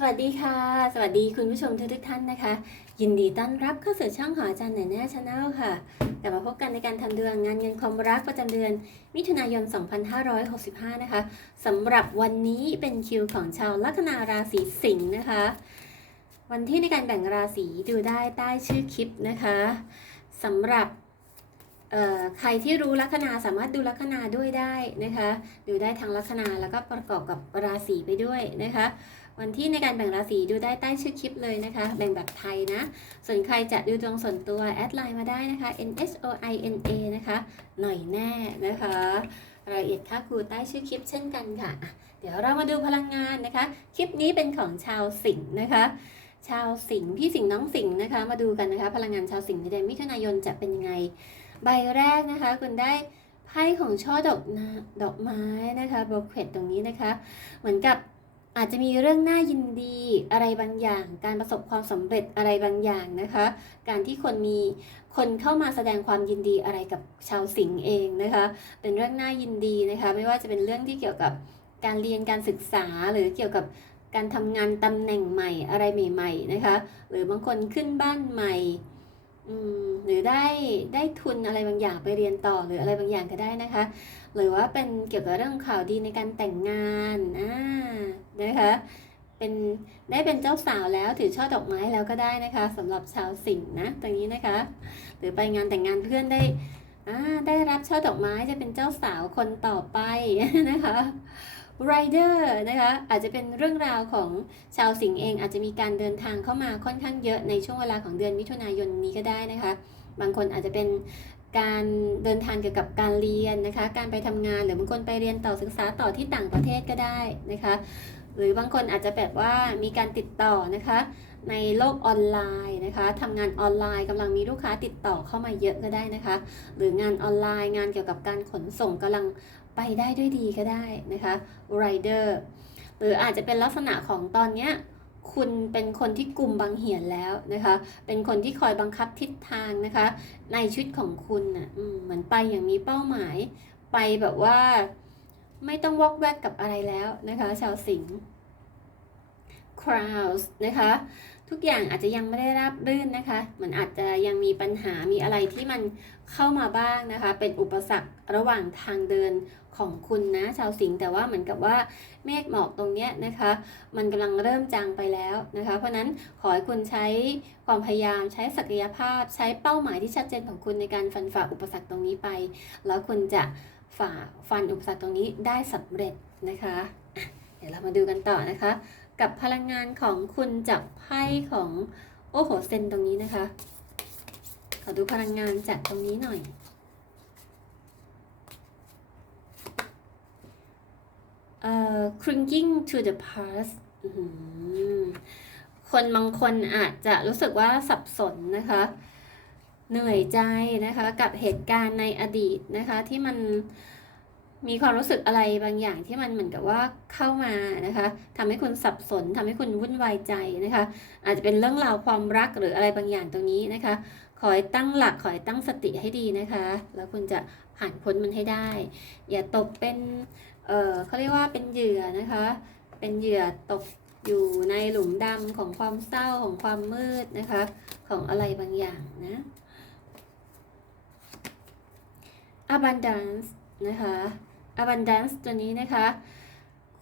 สวัสดีค่ะ สวัสดีคุณผู้ชมทุกท่านนะคะ ยินดีต้อนรับเข้าสู่ช่องขออาจารย์แหน่แน่ชาแนลค่ะกลับมาพบกันในการทำดวงงานเงินความรักประจำเดือน มิถุนายน 2565 นะคะสำหรับวันนี้เป็นคิวของชาวลัคนาราศีสิงห์นะคะ วันที่ในการแบ่งราศีดูได้ใต้ชื่อคลิปนะคะสำหรับใครที่รู้ลัคนาสามารถดูลัคนาด้วยได้นะคะ ดูได้ทั้งลัคนาแล้วก็ประกอบกับราศีไปด้วยนะคะ วันที่ในการแบ่งราศีดูได้ใต้ชื่อคลิปเลยนะคะ แบ่งแบบไทยนะ ส่วนใครจะดูดวงส่วนตัว แอดไลน์มาได้นะคะ n h o i n a นะคะ หน่อยแน่นะคะรายละเอียดค่าครูใต้ชื่อคลิปเช่นกันค่ะ เดี๋ยวเรามาดูพลังงานนะคะ คลิปนี้เป็นของชาวสิงห์นะคะ ชาวสิงห์พี่สิงห์น้องสิงห์นะคะ มาดูกันนะคะ พลังงานชาวสิงห์ในเดือนมิถุนายนจะเป็นยังไง ใบแรกนะคะคุณได้ไพ่ของช่อดอกนาดอกไม้นะคะโบรเควตตรงนี้นะคะ เหมือนกับ อาจจะมีเรื่องน่ายินดีอะไรบางอย่าง การประสบความสำเร็จอะไรบางอย่างนะคะ การที่คนมีคนเข้ามาแสดงความยินดีอะไรกับชาวสิงห์เองนะคะ เป็นเรื่องน่ายินดีนะคะ ไม่ว่าจะเป็นเรื่องที่เกี่ยวกับการเรียนการศึกษาหรือเกี่ยวกับการทำงานตำแหน่งใหม่อะไรใหม่ ๆ นะคะ หรือบางคนขึ้นบ้านใหม่ หรือได้ได้ทุนอะไรบางอย่างไปเรียนต่อหรืออะไรบางอย่างก็ได้นะคะ หรือว่าเป็นเกี่ยวกับเรื่องข่าวดีในการแต่งงานอ่านะคะเป็นได้เป็นเจ้าสาวแล้วถือช่อดอกไม้แล้วก็ได้นะคะสำหรับชาวสิงห์นะตรงนี้นะคะ หรือไปงานแต่งงานเพื่อนได้อ่าได้รับช่อดอกไม้จะเป็นเจ้าสาวคนต่อไปนะคะ ไรเดอร์นะคะอาจจะเป็นเรื่องราวของชาวสิงห์เอง อาจจะมีการเดินทางเข้ามาค่อนข้างเยอะในช่วงเวลาของเดือนมิถุนายนนี้ก็ได้นะคะ บางคนอาจจะเป็นการเดินทางเกี่ยวกับการเรียนนะคะ การไปทำงานหรือบางคนไปเรียนต่อศึกษาต่อที่ต่างประเทศก็ได้นะคะ หรือบางคนอาจจะแบบว่ามีการติดต่อนะคะ ในโลกออนไลน์นะคะทำงานออนไลน์กำลังมีลูกค้าติดต่อเข้ามาเยอะก็ได้นะคะ หรืองานออนไลน์งานเกี่ยวกับการขนส่งกำลัง ไปได้ด้วยดีก็ได้นะคะ rider หรืออาจจะเป็นลักษณะของตอนเนี้ยคุณเป็นคนที่กลุ่มบังเหียนแล้วนะคะ เป็นคนที่คอยบังคับทิศทางนะคะ ในชีวิตของคุณน่ะเหมือนไปอย่างมีเป้าหมาย ไปแบบว่าไม่ต้องวอกแวกกับอะไรแล้วนะคะ ชาวสิงห์ crowds นะคะ ทุกอย่างอาจจะยังไม่ได้ราบรื่นนะคะ มันอาจจะยังมีปัญหา มีอะไรที่มันเข้ามาบ้างนะคะ เป็นอุปสรรคระหว่างทางเดินของคุณนะชาวสิงห์แต่ว่าเหมือนกับว่าเมฆหมอกตรงเนี้ยนะคะ มันกำลังเริ่มจางไปแล้วนะคะ เพราะนั้นขอให้คุณใช้ความพยายามใช้ศักยภาพ ใช้เป้าหมายที่ชัดเจนของคุณในการฟันฝ่าอุปสรรคตรงนี้ไป แล้วคุณจะฝ่าฟันอุปสรรคตรงนี้ได้สำเร็จนะคะ เดี๋ยวเรามาดูกันต่อนะคะ กับพลังงานของคุณจากไพ่ของโอ้โหเซนตรงนี้นะคะ ขอดูพลังงานจากตรงนี้หน่อย เอ่อ clinging to the past คนบางคนอาจจะรู้สึกว่าสับสนนะคะ เหนื่อยใจนะคะกับเหตุการณ์ในอดีตนะคะที่มัน มีความรู้สึกอะไรบางอย่างที่มันเหมือนกับว่าเข้ามานะคะทำให้คุณสับสนทำให้คุณวุ่นวายใจนะคะ อาจจะเป็นเรื่องราวความรักหรืออะไรบางอย่างตรงนี้นะคะ ขอให้ตั้งหลักขอให้ตั้งสติให้ดีนะคะ แล้วคุณจะผ่านพ้นมันให้ได้ อย่าตกเป็น เออเขาเรียกว่าเป็นเหยื่อนะคะ เป็นเหยื่อตกอยู่ในหลุมดำของความเศร้าของความมืดนะคะ ของอะไรบางอย่างนะ abundance นะคะ abundance ตัวนี้นะคะ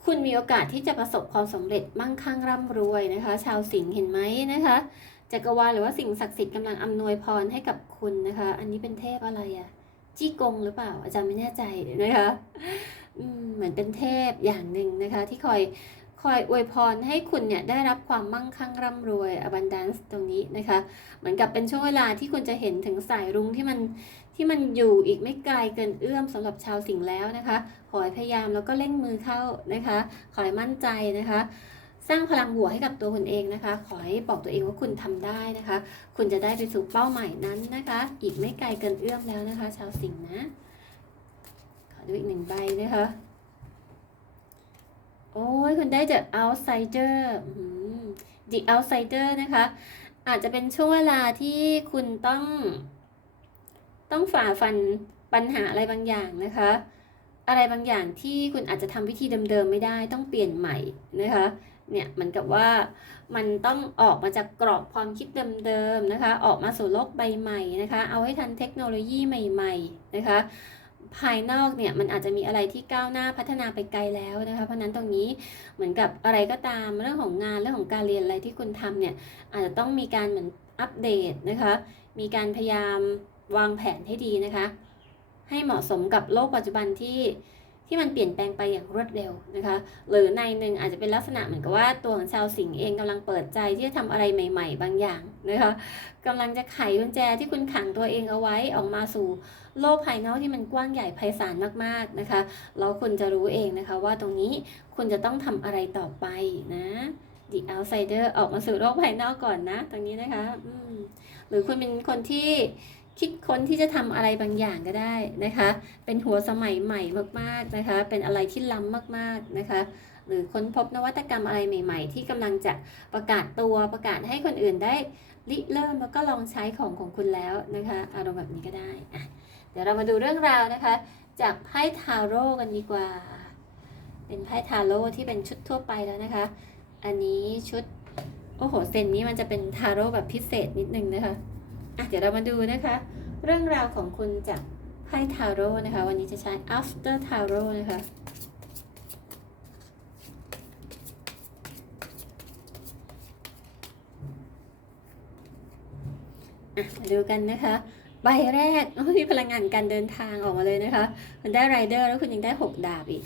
คุณมีโอกาสที่จะประสบความสำเร็จมั่งคั่งร่ำรวยนะคะ ชาวสิงห์เห็นไหมนะคะจักรวาลหรือว่าสิ่งศักดิ์สิทธิ์กำลังอำนวยพรให้กับคุณนะคะ อันนี้เป็นเทพอะไรอะจี้กงหรือเปล่า อาจารย์ไม่แน่ใจนะคะเหมือนเป็นเทพอย่างหนึ่งนะคะ ที่คอย คอยอวยพรให้คุณเนี่ยได้รับความมั่งคั่งร่ำรวย abundance ตรงนี้นะคะ เหมือนกับเป็นช่วงเวลาที่คุณจะเห็นถึงสายรุ้งที่มันที่มันอยู่อีกไม่ไกลเกินเอื้อมสำหรับชาวสิงห์แล้วนะคะ ขอให้พยายามแล้วก็เร่งมือเข้านะคะ ขอให้มั่นใจนะคะ สร้างพลังบวกให้กับตัวคุณเองนะคะ ขอให้บอกตัวเองว่าคุณทำได้นะคะ คุณจะได้ไปสู่เป้าหมายนั้นนะคะ อีกไม่ไกลเกินเอื้อมแล้วนะคะ ชาวสิงห์นะ ขอดูอีกหนึ่งใบนะคะ โอ้ยคุณได้ The Outsider อืม The Outsider นะคะ อาจจะเป็นช่วงเวลาที่คุณต้อง ต้องฝ่าฟันปัญหาอะไรบางอย่างนะคะ อะไรบางอย่างที่คุณอาจจะทำวิธีเดิมๆไม่ได้ต้องเปลี่ยนใหม่นะคะเนี่ยเหมือนกับว่ามันต้องออกมาจากกรอบความคิดเดิมๆนะคะ ออกมาสู่โลกใบใหม่นะคะ เอาให้ทันเทคโนโลยีใหม่ ๆ นะคะ ภายนอกเนี่ยมันอาจจะมีอะไรที่ก้าวหน้าพัฒนาไปไกลแล้วนะคะ เพราะนั้นตรงนี้เหมือนกับอะไรก็ตามเรื่องของงานเรื่องของการเรียนอะไรที่คุณทำเนี่ยอาจจะต้องมีการเหมือนอัปเดตนะคะ มีการพยายามวางแผนให้ดีนะคะ ให้เหมาะสมกับโลกปัจจุบันที่ ที่มันเปลี่ยนแปลงไปอย่างรวดเร็วนะคะ หรือในหนึ่งอาจจะเป็นลักษณะเหมือนกับว่าตัวของชาวสิงห์เองกำลังเปิดใจที่จะทำอะไรใหม่ ๆ บางอย่างนะคะกำลังจะไขกุญแจที่คุณขังตัวเองเอาไว้ออกมาสู่โลกภายนอกที่มันกว้างใหญ่ไพศาลมากๆนะคะแล้วคุณจะรู้เองนะคะว่าตรงนี้คุณจะต้องทำอะไรต่อไปนะ The outsider ออกมาสู่โลกภายนอกก่อนนะ ตรงนี้นะคะหรือคุณเป็นคนที่ คิดค้นที่จะทำอะไรบางอย่างก็ได้นะคะ เป็นหัวสมัยใหม่มากๆนะคะ เป็นอะไรที่ล้ำมากๆนะคะ หรือค้นพบนวัตกรรมอะไรใหม่ ๆ ที่กำลังจะประกาศตัวประกาศให้คนอื่นได้ริเริ่มแล้วก็ลองใช้ของของคุณแล้วนะคะ อารมณ์แบบนี้ก็ได้อะเดี๋ยวเรามาดูเรื่องราวนะคะ จากไพ่ทาโร่กันดีกว่า เป็นไพ่ทาโร่ที่เป็นชุดทั่วไปแล้วนะคะ อันนี้ชุดโอ้โหเซนนี้มันจะเป็นทาโร่แบบพิเศษนิดนึงนะคะ อะเดี๋ยวเรามาดูนะคะ เรื่องราวของคุณจากไพ่ทาโร่นะคะ วันนี้จะใช้ after tarot นะคะอะมาดูกันนะคะ ใบแรกมีพลังงานการเดินทางออกมาเลยนะคะมันได้ไรเดอร์แล้วคุณยังได้ 6 ดาบอีก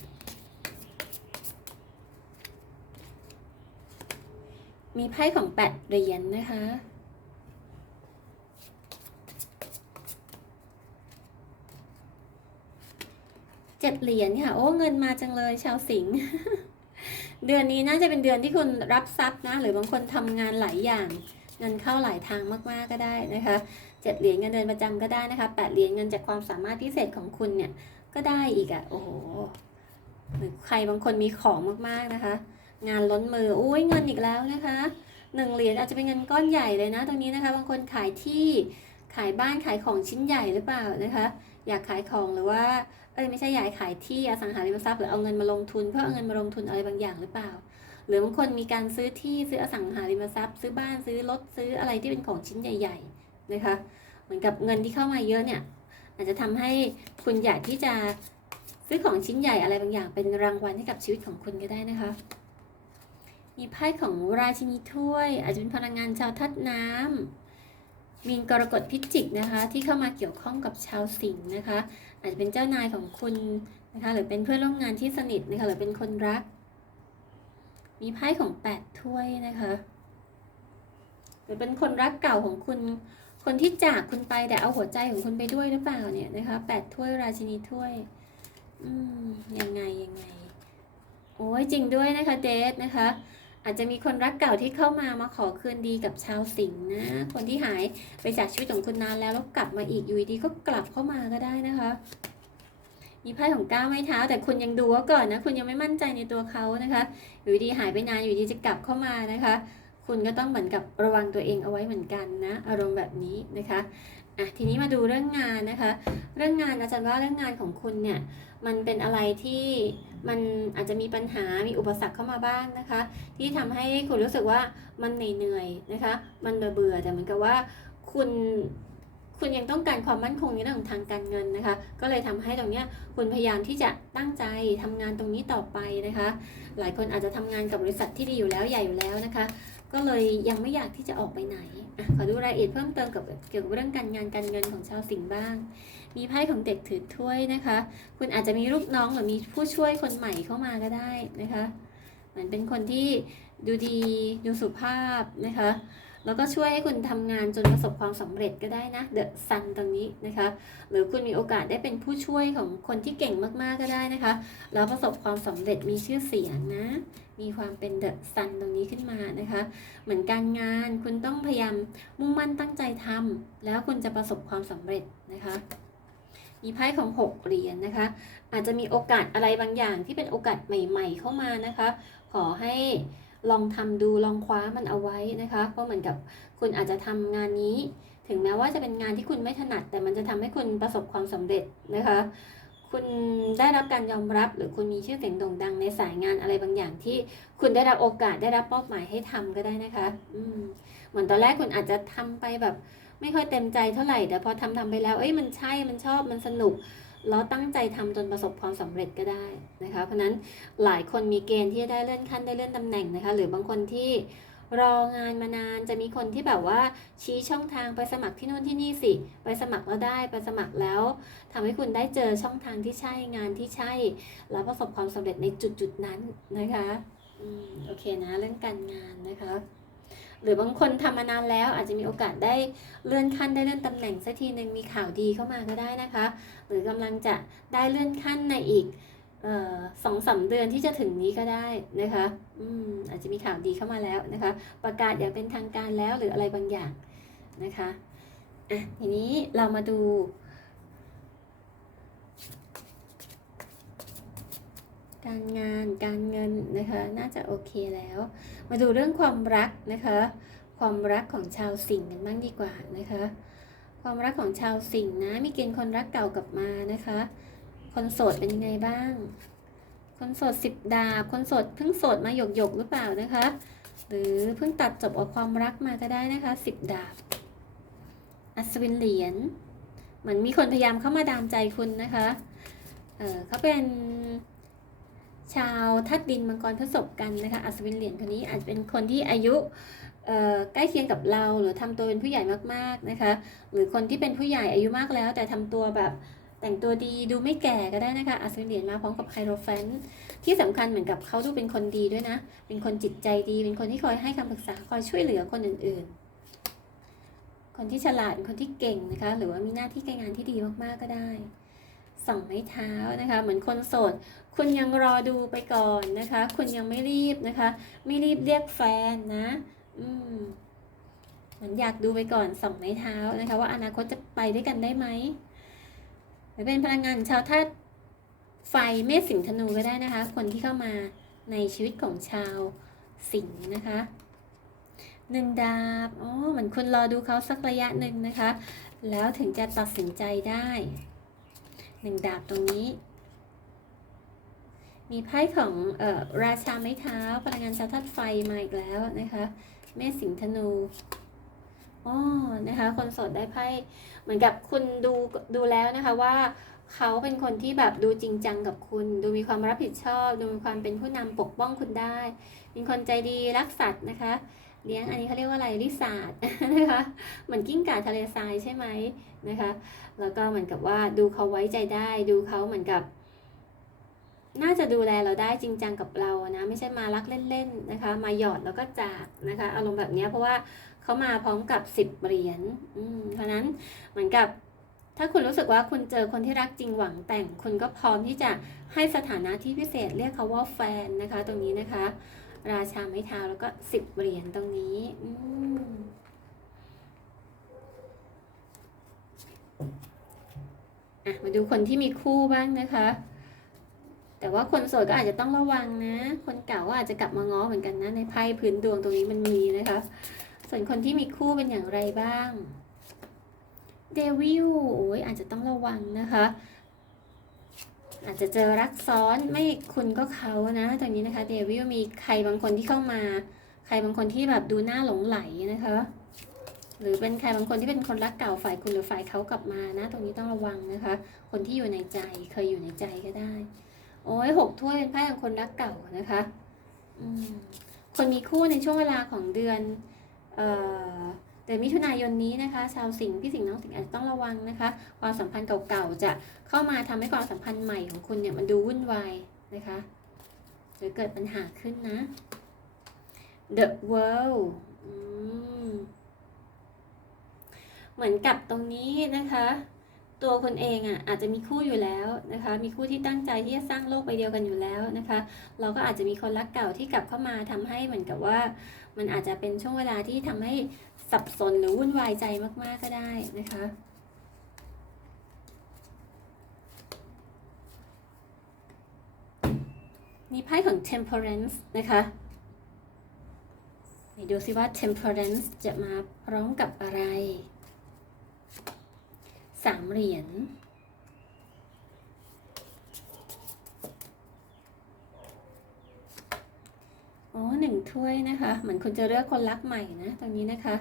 มีไพ่ของแปดเหรียญนนะคะ เจ็ดเหรียญค่ะ โอ้เงินมาจังเลยชาวสิงห์เดือนนี้น่าจะเป็นเดือนที่คุณรับทรัพย์นะ หรือบางคนทำงานหลายอย่าง เงินเข้าหลายทางมากๆก็ได้นะคะเจ็ดเหรียญเงินเดือนประจำก็ได้นะคะแปดเหรียญเงินจากความสามารถพิเศษของคุณเนี่ยก็ได้อีกอะ่ะโอ้โหหรือใครบางคนมีของมากๆนะคะ งานล้นมืออุ้ยเงินอีกแล้วนะคะหนึ่งเหรียญอาจจะเป็นเงินก้อนใหญ่เลยนะตรงนี้นะคะ บางคนขายที่ขายบ้านขายของชิ้นใหญ่หรือเปล่านะคะ อยากขายของหรือว่า อ้ยไม่ใช่อยากขายที่อสังหาริมทรัพย์หรือเอาเงินมาลงทุนเพื่อเอาเงินมาลงทุนอะไรบางอย่างหรือเปล่า หรือบางคนมีการซื้อที่ซื้ออสังหาริมทรัพย์ ซื้อบ้านซื้อรถซื้ออะไรที่เป็นของชิ้นใหญ่ ๆนะคะ เหมือนกับเงินที่เข้ามาเยอะเนี่ยอาจจะทำให้คุณอยากที่จะซื้อของชิ้นใหญ่อะไรบางอย่าง เป็นรางวัลให้กับชีวิตของคุณก็ได้นะคะ มีไพ่ของราชินีถ้วย อาจจะเป็นพลังงานชาวทัดน้ำมีนกรกฎพิจิกนะคะที่เข้ามาเกี่ยวข้องกับชาวสิงห์นะคะ อาจจะเป็นเจ้านายของคุณนะคะหรือเป็นเพื่อนร่วมงานที่สนิทนะคะหรือเป็นคนรัก มีไพ่ของแปดถ้วยนะคะหรือเป็นคนรักเก่าของคุณ คนที่จากคุณไปแต่เอาหัวใจของคุณไปด้วยหรือเปล่าเนี่ยนะคะแปดถ้วยราชินีถ้วย อืมยังไงยังไงโอ้ยจริงด้วยนะคะเดทนะคะ อาจจะมีคนรักเก่าที่เข้ามามาขอคืนดีกับชาวสิงห์นะ คนที่หายไปจากชีวิตของคุณนานแล้วแล้วกลับมาอีกอยู่ดีก็กลับเข้ามาก็ได้นะคะ มีไพ่ของก้าวไม้เท้า แต่คุณยังดูว่าก่อนนะ คุณยังไม่มั่นใจในตัวเขานะคะ อยู่ดีหายไปนานอยู่ดีจะกลับเข้ามานะคะ คุณก็ต้องเหมือนกับระวังตัวเองเอาไว้เหมือนกันนะ อารมณ์แบบนี้นะคะอะทีนี้มาดูเรื่องงานนะคะ เรื่องงานอาจารย์ว่าเรื่องงานของคุณเนี่ย มันเป็นอะไรที่มันอาจจะมีปัญหา มีอุปสรรคเข้ามาบ้างนะคะ ที่ทำให้คุณรู้สึกว่ามันเหนื่อยๆนะคะ มันเบื่อๆแต่เหมือนกับว่าคุณคุณยังต้องการความมั่นคงในเรื่องของทางการเงินนะคะ ก็เลยทำให้ตรงเนี้ยคุณพยายามที่จะตั้งใจทำงานตรงนี้ต่อไปนะคะ หลายคนอาจจะทำงานกับบริษัทที่ดีอยู่แล้วใหญ่อยู่แล้วนะคะ ก็เลยยังไม่อยากที่จะออกไปไหนอขอดูรายละเอียดเพิ่มเติมกับเกี่ยวกับเรื่องการงานการเงินของชาวสิงห์บ้าง มีไพ่ของเด็กถือถ้วยนะคะ คุณอาจจะมีลูกน้องหรือมีผู้ช่วยคนใหม่เข้ามาก็ได้นะคะเหมือนเป็นคนที่ดูดีดูสุภาพนะคะแล้วก็ช่วยให้คุณทำงานจนประสบความสำเร็จก็ได้นะเดอะซันตรงนี้นะคะ หรือคุณมีโอกาสได้เป็นผู้ช่วยของคนที่เก่งมากๆก็ได้นะคะ แล้วประสบความสำเร็จมีชื่อเสียงนะ มีความเป็นเดอะซันตรงนี้ขึ้นมานะคะ เหมือนการงานคุณต้องพยายามมุ่งมั่นตั้งใจทำแล้วคุณจะประสบความสำเร็จนะคะ มีไพ่ของหกเหรียญนะคะ อาจจะมีโอกาสอะไรบางอย่างที่เป็นโอกาสใหม่ ๆ เข้ามานะคะ ขอให้ลองทำดูลองคว้ามันเอาไว้นะคะเพราะเหมือนกับคุณอาจจะทำงานนี้ ถึงแม้ว่าจะเป็นงานที่คุณไม่ถนัด แต่มันจะทำให้คุณประสบความสำเร็จนะคะ คุณได้รับการยอมรับหรือคุณมีชื่อเสียงโด่งดังในสายงานอะไรบางอย่างที่คุณได้รับโอกาสได้รับมอบหมายให้ทำก็ได้นะคะ อืมเหมือนตอนแรกคุณอาจจะทำไปแบบ ไม่ค่อยเต็มใจเท่าไหร่แต่พอทำทำไปแล้วเอ้ยมันใช่มันชอบมันสนุกแล้วตั้งใจทำจนประสบความสำเร็จก็ได้นะคะ เพราะนั้นหลายคนมีเกณฑ์ที่จะได้เลื่อนขั้นได้เลื่อนตำแหน่งนะคะ หรือบางคนที่รองานมานานจะมีคนที่แบบว่าชี้ช่องทางไปสมัครที่นู่นที่นี่สิ ไปสมัครแล้วได้ไปสมัครแล้วทำให้คุณได้เจอช่องทางที่ใช่งานที่ใช่ แล้วประสบความสำเร็จในจุดจุดนั้นนะคะอืมโอเคนะเรื่องการงานนะคะ หรือบางคนทำมานานแล้วอาจจะมีโอกาสได้เลื่อนขั้นได้เลื่อนตำแหน่งสักทีหนึ่งมีข่าวดีเข้ามาก็ได้นะคะ หรือกำลังจะได้เลื่อนขั้นในอีกสองสามเดือนที่จะถึงนี้ก็ได้นะคะอืมอาจจะมีข่าวดีเข้ามาแล้วนะคะ ประกาศอย่างเป็นทางการแล้วหรืออะไรบางอย่างนะคะอะทีนี้เรามาดู การงาน การเงินนะคะน่าจะโอเคแล้ว มาดูเรื่องความรักนะคะความรักของชาวสิงห์กันบ้างดีกว่านะคะความรักของชาวสิงห์นะมีเกณฑ์คนรักเก่ากลับมานะคะคนโสดเป็นยังไงบ้าง คนโสดสิบดาบ คนโสดเพิ่งโสดมาหยกหยกหรือเปล่านะคะ หรือเพิ่งตัดจบเอาความรักมาก็ได้นะคะสิบดาบ อัศวินเหรียญเหมือนมีคนพยายามเข้ามาดามใจคุณนะคะ เออเขาเป็น ชาวธาตุดินมังกรพฤษภกันนะคะอัศวินเหรียญคนนี้อาจจะเป็นคนที่อายุใกล้เคียงกับเราหรือทำตัวเป็นผู้ใหญ่มากๆนะคะ หรือคนที่เป็นผู้ใหญ่อายุมากแล้ว แต่ทำตัวแบบแต่งตัวดีดูไม่แก่ก็ได้นะคะอัศวินเหรียญมาพร้อมกับไคโรแฟนที่สำคัญเหมือนกับเขาดูเป็นคนดีด้วยนะ เป็นคนจิตใจดี เป็นคนที่คอยให้คำปรึกษาคอยช่วยเหลือคนอื่นๆ คนที่ฉลาดเป็นคนที่เก่งนะคะ หรือว่ามีหน้าที่การงานที่ดีมากๆก็ได้ สองไม้เท้านะคะ เหมือนคนโสด คุณยังรอดูไปก่อนนะคะ คุณยังไม่รีบนะคะ ไม่รีบเรียกแฟนนะอืมเหมือนอยากดูไปก่อนสองไม้เท้านะคะ ว่าอนาคตจะไปด้วยกันได้ไหมหรือเป็นพลังงานชาวธาตุไฟเมษสิงห์ธนูก็ได้นะคะ คนที่เข้ามาในชีวิตของชาวสิงห์นะคะหนึ่งดาบอ๋อเหมือนคุณรอดูเขาสักระยะหนึ่งนะคะ แล้วถึงจะตัดสินใจได้ หนึ่งดาบตรงนี้ มีไพ่ของเอ่อราชาไม้เท้าพลังงานชาวธาตุไฟมาอีกแล้วนะคะเมษสิงธนูอ๋อนะคะ คนสดได้ไพ่เหมือนกับคุณดูดูแล้วนะคะว่าเขาเป็นคนที่แบบดูจริงจังกับคุณ ดูมีความรับผิดชอบ ดูมีความเป็นผู้นำปกป้องคุณได้เป็นคนใจดีรักสัตว์นะคะ เลี้ยงอันนี้เขาเรียกว่าอะไรลิซาร์ดนะคะเหมือนกิ้งก่าทะเลทรายใช่ไหม นะคะ แล้วก็เหมือนกับว่าดูเขาไว้ใจได้ ดูเขาเหมือนกับ น่าจะดูแลเราได้จริงจังกับเรานะ ไม่ใช่มารักเล่นๆนะคะ มาหยอดแล้วก็จากนะคะ อารมณ์แบบนี้เพราะว่าเขามาพร้อมกับสิบเหรียญเพราะนั้นเหมือนกับถ้าคุณรู้สึกว่าคุณเจอคนที่รักจริงหวังแต่ง คุณก็พร้อมที่จะให้สถานะที่พิเศษเรียกเขาว่าแฟนนะคะ ตรงนี้นะคะ ราชาไม้เท้าแล้วก็สิบเหรียญตรงนี้ อื มาดูคนที่มีคู่บ้างนะคะ แต่ว่าคนโสดก็อาจจะต้องระวังนะ คนเก่าก็อาจจะกลับมาง้อเหมือนกันนะ ในไพ่พื้นดวงตรงนี้มันมีนะคะ ส่วนคนที่มีคู่เป็นอย่างไรบ้าง เดวิลโอ้ยอาจจะต้องระวังนะคะ อาจจะเจอรักซ้อนไม่คุณก็เขานะตรงนี้นะคะ เดวิลมีใครบางคนที่เข้ามา ใครบางคนที่แบบดูหน้าหลงไหลนะคะ หรือเป็นใครบางคนที่เป็นคนรักเก่าฝ่ายคุณหรือฝ่ายเขากลับมานะ ตรงนี้ต้องระวังนะคะ คนที่อยู่ในใจเคยอยู่ในใจก็ได้ โอ้ยหกถ้วยเป็นไพ่ของคนรักเก่านะคะอืมคนมีคู่ในช่วงเวลาของเดือนเอ่อเดือนมิถุนายนนี้นะคะ ชาวสิงห์พี่สิงห์น้องสิงห์อาจจะต้องระวังนะคะ ความสัมพันธ์เก่าๆจะเข้ามาทำให้ความสัมพันธ์ใหม่ของคุณเนี่ยมันดูวุ่นวายนะคะหรือเกิดปัญหาขึ้นนะ The World อืม เหมือนกับตรงนี้นะคะ ตัวคนเองอะอาจจะมีคู่อยู่แล้วนะคะ มีคู่ที่ตั้งใจที่จะสร้างโลกใบเดียวกันอยู่แล้วนะคะ เราก็อาจจะมีคนรักเก่าที่กลับเข้ามาทำให้เหมือนกับว่า มันอาจจะเป็นช่วงเวลาที่ทำให้สับสนหรือวุ่นวายใจมาก ๆก็ได้นะคะมีไพ่ของ temperance นะคะไหนดูซิว่า temperance จะมาพร้อมกับอะไร สามเหรียญอ๋อหนึ่งถ้วยนะคะ เหมือนคุณจะเลือกคนรักใหม่นะตรงนี้นะคะ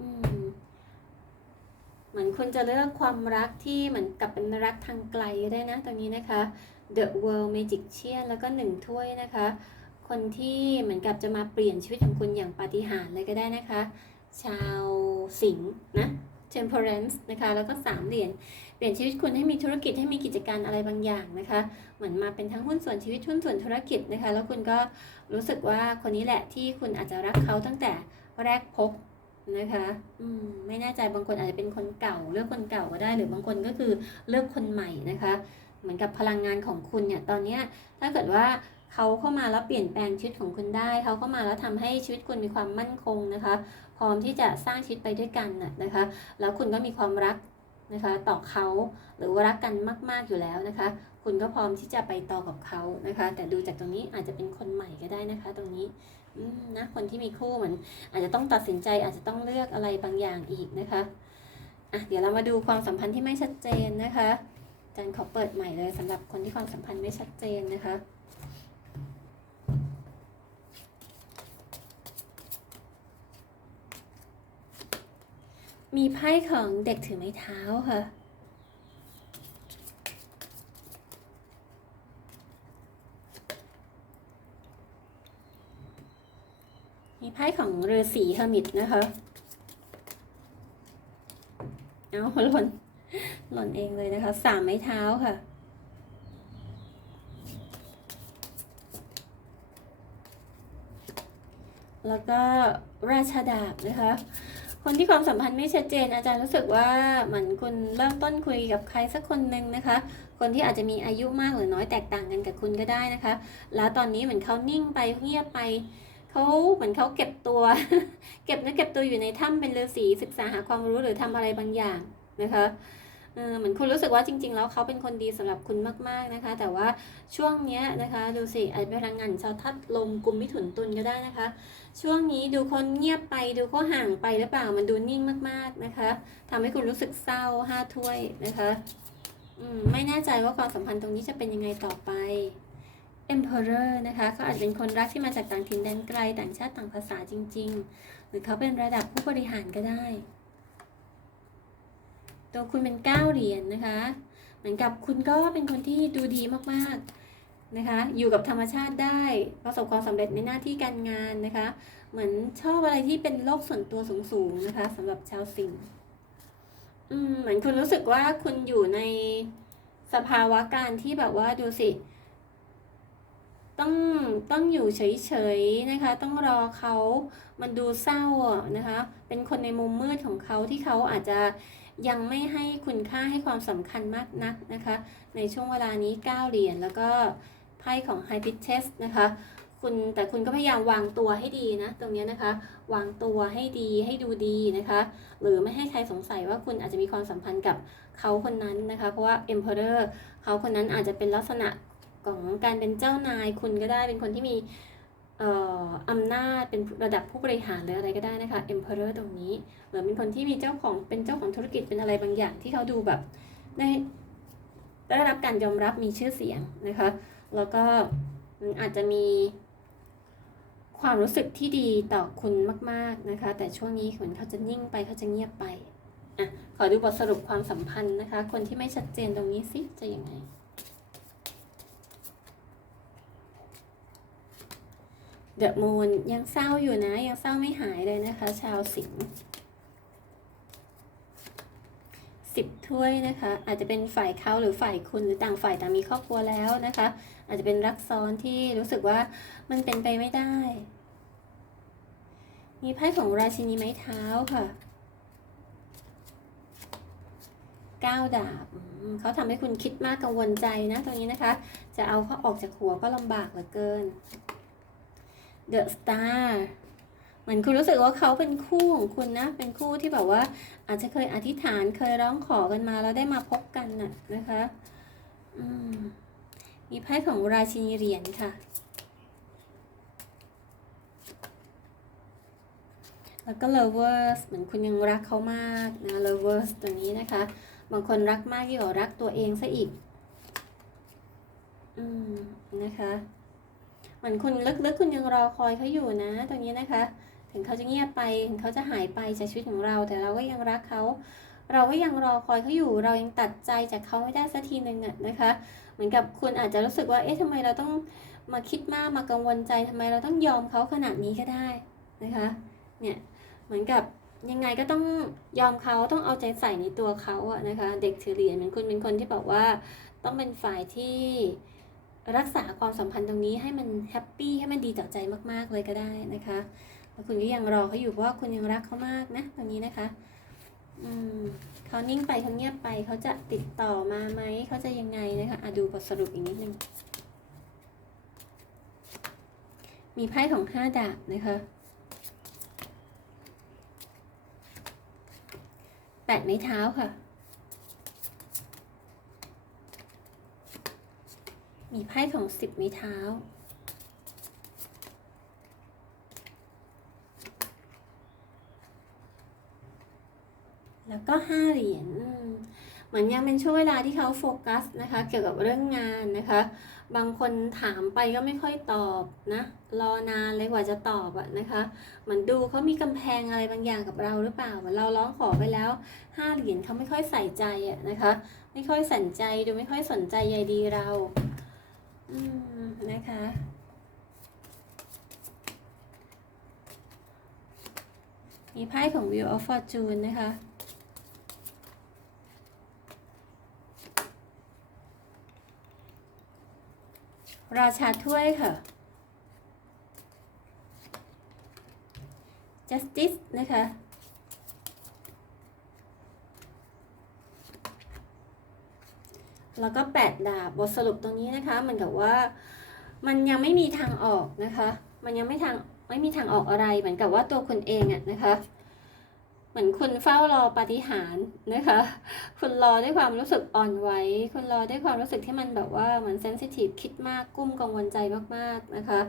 อืมเหมือนคุณจะเลือกความรักที่เหมือนกับเป็นรักทางไกลได้นะตรงนี้นะคะ The World Magician แล้วก็หนึ่งถ้วยนะคะ คนที่เหมือนกับจะมาเปลี่ยนชีวิตของคุณอย่างปาฏิหาริย์เลยก็ได้นะคะ ชาวสิงห์นะ Temperance นะคะ แล้วก็สามเหรียญเปลี่ยนชีวิตคุณให้มีธุรกิจให้มีกิจการอะไรบางอย่างนะคะ เหมือนมาเป็นทั้งหุ้นส่วนชีวิตหุ้นส่วนธุรกิจนะคะ แล้วคุณก็รู้สึกว่าคนนี้แหละที่คุณอาจจะรักเขาตั้งแต่แรกพบนะคะอืมไม่แน่ใจบางคนอาจจะเป็นคนเก่า เลือกคนเก่าก็ได้ หรือบางคนก็คือเลือกคนใหม่นะคะ เหมือนกับพลังงานของคุณเนี่ยตอนนี้ถ้าเกิดว่า เขาเข้ามาแล้วเปลี่ยนแปลงชีวิตของคุณได้ เขาเข้ามาแล้วทำให้ชีวิตคุณมีความมั่นคงนะคะ พร้อมที่จะสร้างชีวิตไปด้วยกันน่ะนะคะ แล้วคุณก็มีความรักนะคะต่อเขาหรือว่ารักกันมาก ๆอยู่แล้วนะคะ คุณก็พร้อมที่จะไปต่อกับเขานะคะ แต่ดูจากตรงนี้อาจจะเป็นคนใหม่ก็ได้นะคะ ตรงนี้นะคนที่มีคู่เหมือนอาจจะต้องตัดสินใจอาจจะต้องเลือกอะไรบางอย่างอีกนะคะอะเดี๋ยวเรามาดูความสัมพันธ์ที่ไม่ชัดเจนนะคะอาจารย์ขอเปิดใหม่เลยสำหรับคนที่ความสัมพันธ์ไม่ชัดเจนนะคะ มีไพ่ของเด็กถือไม้เท้าค่ะ มีไพ่ของเรือสีเฮอร์มิตนะคะ เอาหล่น หล่นเองเลยนะคะ สามไม้เท้าค่ะแล้วก็ราชาดาบนะคะ คนที่ความสัมพันธ์ไม่ชัดเจน อาจารย์รู้สึกว่าเหมือนคุณเริ่มต้นคุยกับใครสักคนหนึ่งนะคะ คนที่อาจจะมีอายุมากหรือน้อยแตกต่างกันกับคุณก็ได้นะคะ แล้วตอนนี้เหมือนเขานิ่งไปเงียบไปเขาเหมือนเขาเก็บตัว เก็บเนื้อเก็บตัวอยู่ในถ้ำเป็นฤาษีศึกษาหาความรู้หรือทำอะไรบางอย่างนะคะ เหมือนคุณรู้สึกว่าจริง ๆ แล้วเขาเป็นคนดีสำหรับคุณมาก ๆนะคะ แต่ว่าช่วงเนี้ยนะคะดูสิอาจจะเป็นพลังงานชาวทัดลมกลุ่มมิถุนตุลก็ได้นะคะ ช่วงนี้ดูคนเงียบไปดูเขาห่างไปหรือเปล่ามันดูนิ่งมากๆนะคะทำให้คุณรู้สึกเศร้าห้าถ้วยนะคะอืมไม่แน่ใจว่าความสัมพันธ์ตรงนี้จะเป็นยังไงต่อไป Emperor นะคะเขาอาจจะเป็นคนรักที่มาจากต่างถิ่นแดนไกลต่างชาติต่างภาษาจริง ๆ หรือเขาเป็นระดับผู้บริหารก็ได้ ตัวคุณเป็นเก้าเหรียญนะคะ เหมือนกับคุณก็เป็นคนที่ดูดีมากๆนะคะ อยู่กับธรรมชาติได้ประสบความสำเร็จในหน้าที่การงานนะคะ เหมือนชอบอะไรที่เป็นโลกส่วนตัวสูงๆนะคะสำหรับชาวสิงห์อืมเหมือนคุณรู้สึกว่าคุณอยู่ในสภาวะการที่แบบว่าดูสิ ต้องต้องอยู่เฉยๆนะคะ ต้องรอเขามันดูเศร้านะคะ เป็นคนในมุมมืดของเขาที่เขาอาจจะ ยังไม่ให้คุณค่าให้ความสำคัญมากนักนะคะ ในช่วงเวลานี้ 9 เหรียญแล้วก็ไพ่ของ High p i t c h e s นะคะ คุณแต่คุณก็พยายามวางตัวให้ดีนะ ตรงนี้นะคะ วางตัวให้ดีให้ดูดีนะคะ หรือไม่ให้ใครสงสัยว่าคุณอาจจะมีความสัมพันธ์กับเขาคนนั้นนะคะ เพราะว่า Emperor เขาคนนั้นอาจจะเป็นลักษณะของการเป็นเจ้านายคุณก็ได้เป็นคนที่มี อ่ออำนาจเป็นระดับผู้บริหารหรืออะไรก็ได้นะคะ emperor ตรงนี้หรือเป็นคนที่มีเจ้าของเป็นเจ้าของธุรกิจเป็นอะไรบางอย่างที่เขาดูแบบได้ได้รับการยอมรับมีชื่อเสียงนะคะ แล้วก็มันอาจจะมีความรู้สึกที่ดีต่อคุณมาก ๆนะคะ แต่ช่วงนี้เหมือนเขาจะนิ่งไปเขาจะเงียบไปอะขอดูบทสรุปความสัมพันธ์นะคะ คนที่ไม่ชัดเจนตรงนี้สิจะยังไง เดอะมูนยังเศร้าอยู่นะ ยังเศร้าไม่หายเลยนะคะ ชาวสิงห์สิบถ้วยนะคะ อาจจะเป็นฝ่ายเขาหรือฝ่ายคุณหรือต่างฝ่ายต่างมีครอบครัวแล้วนะคะ อาจจะเป็นรักซ้อนที่รู้สึกว่ามันเป็นไปไม่ได้ มีไพ่ของราชินีไม้เท้าค่ะก้าวดาบเขาทำให้คุณคิดมากกังวลใจนะตรงนี้นะคะ จะเอาเขาออกจากหัวก็ลำบากเหลือเกิน The Star เหมือนคุณรู้สึกว่าเขาเป็นคู่ของคุณนะ เป็นคู่ที่แบบว่า อาจจะเคยอธิษฐานเคยร้องขอกันมาแล้วได้มาพบกันน่ะนะคะมมีไพ่ของราชินีเหรียญค่ะ แล้วก็ lovers เหมือนคุณยังรักเขามากนะ lovers ตัวนี้นะคะ บางคนรักมากยิ่งกว่ารักตัวเองซะอีก อืม นะคะ เหมือนคุณลึกๆคุณยังรอคอยเขาอยู่นะตรงนี้นะคะ ถึงเขาจะเงียบไปถึงเขาจะหายไปจากชีวิตของเรา แต่เราก็ยังรักเขาเราก็ยังรอคอยเขาอยู่ เรายังตัดใจจากเขาไม่ได้สักทีหนึ่งอะนะคะ เหมือนกับคุณอาจจะรู้สึกว่า เอ๊ะทำไมเราต้องมาคิดมากมากังวลใจทำไมเราต้องยอมเขาขนาดนี้ก็ได้นะคะ เนี่ย เหมือนกับยังไงก็ต้องยอมเขาต้องเอาใจใส่ในตัวเขาอะนะคะ เด็กถือเหรียญเหมือนคุณเป็นคนที่บอกว่าต้องเป็นฝ่ายที่ รักษาความสัมพันธ์ตรงนี้ให้มันแฮปปี้ให้มันดีต่อใจมากๆเลยก็ได้นะคะแล้วคุณก็ยังรอเขาอยู่เพราะว่าคุณยังรักเขามากนะตรงนี้นะคะอืมเขานิ่งไปเขาเงียบไปเขาจะติดต่อมาไหมเขาจะยังไงนะคะอะดูบทสรุปอีกนิดนึงมีไพ่ของห้าดาบนะคะแปดไม้เท้าค่ะ มีไพ่ของสิบม้เท้า แล้วก็ห้าเหรียญมเหมือนยังเป็นช่วงเวลาที่เขาโฟกัสนะคะ เกี่ยวกับเรื่องงานนะคะ บางคนถามไปก็ไม่ค่อยตอบนะ รอนานเลยกว่าจะตอบอะนะคะเหมือนดูเขามีกำแพงอะไรบางอย่างกับเราหรือเปล่าเหมือนเราร้องขอไปแล้วห้าเหรียญเขาไม่ค่อยใส่ใจอะนะคะ ไม่ค่อยสนใจดูไม่ค่อยสนใจใยดีเรา นะคะ มีไพ่ของ Wheel of Fortune นะคะ ราชาถ้วยค่ะ justice นะคะ แล้วก็แปดดาบบทสรุปตรงนี้นะคะเหมือนกับว่ามันยังไม่มีทางออกนะคะ มันยังไม่ทางไม่มีทางออกอะไรเหมือนกับว่าตัวคุณเองอะนะคะ เหมือนคุณเฝ้ารอปฏิหารนะคะ คุณรอด้วยความรู้สึกอ่อนไหวคุณรอด้วยความรู้สึกที่มันแบบว่าเหมือนเซนซิทีฟคิดมากกุ้มกังวลใจมากๆนะคะ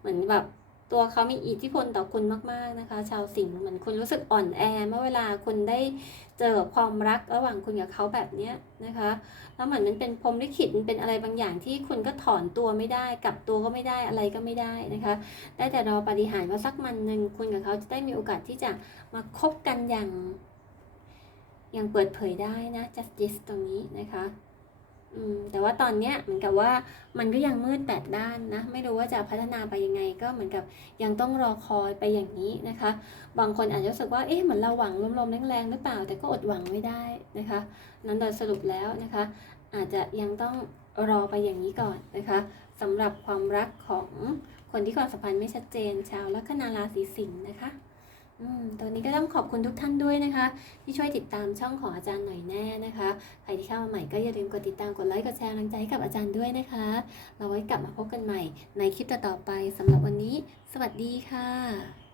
เหมือนแบบ ตัวเขามีอิทธิพลต่อคุณมาก ๆ นะคะ ชาวสิงห์เหมือนคุณรู้สึกอ่อนแอเมื่อเวลาคุณได้เจอความรักระหว่างคุณกับเขาแบบเนี้ยนะคะ แล้วเหมือนมันเป็นพรมลิขิตมันเป็นอะไรบางอย่างที่คุณก็ถอนตัวไม่ได้กลับตัวก็ไม่ได้อะไรก็ไม่ได้นะคะ ได้แต่รอปาฏิหาริย์ว่าสักมันหนึ่งคุณกับเขาจะได้มีโอกาสที่จะมาคบกันอย่างอย่างเปิดเผยได้นะ justice ตรงนี้นะคะ อืมแต่ว่าตอนเนี้ยเหมือนกับว่ามันก็ยังมืดแปดด้านนะ ไม่รู้ว่าจะพัฒนาไปยังไง ก็เหมือนกับยังต้องรอคอยไปอย่างนี้นะคะ บางคนอาจจะรู้สึกว่าเอ๊ะเหมือนเราหวังลมๆแรงๆหรือเปล่า แต่ก็อดหวังไม่ได้นะคะ นั้นโดยสรุปแล้วนะคะ อาจจะยังต้องรอไปอย่างนี้ก่อนนะคะสำหรับความรักของคนที่ความสัมพันธ์ไม่ชัดเจน ชาวลัคนาราศีสิงห์นะคะ อืมตอนนี้ก็ต้องขอบคุณทุกท่านด้วยนะคะ ที่ช่วยติดตามช่องของอาจารย์หน่อยแน่นะคะ ใครที่เข้ามาใหม่ก็อย่าลืมกดติดตามกดไลค์กดแชร์กำลังใจให้กับอาจารย์ด้วยนะคะ เราไว้กลับมาพบกันใหม่ในคลิปต่อๆไปสำหรับวันนี้ สวัสดีค่ะ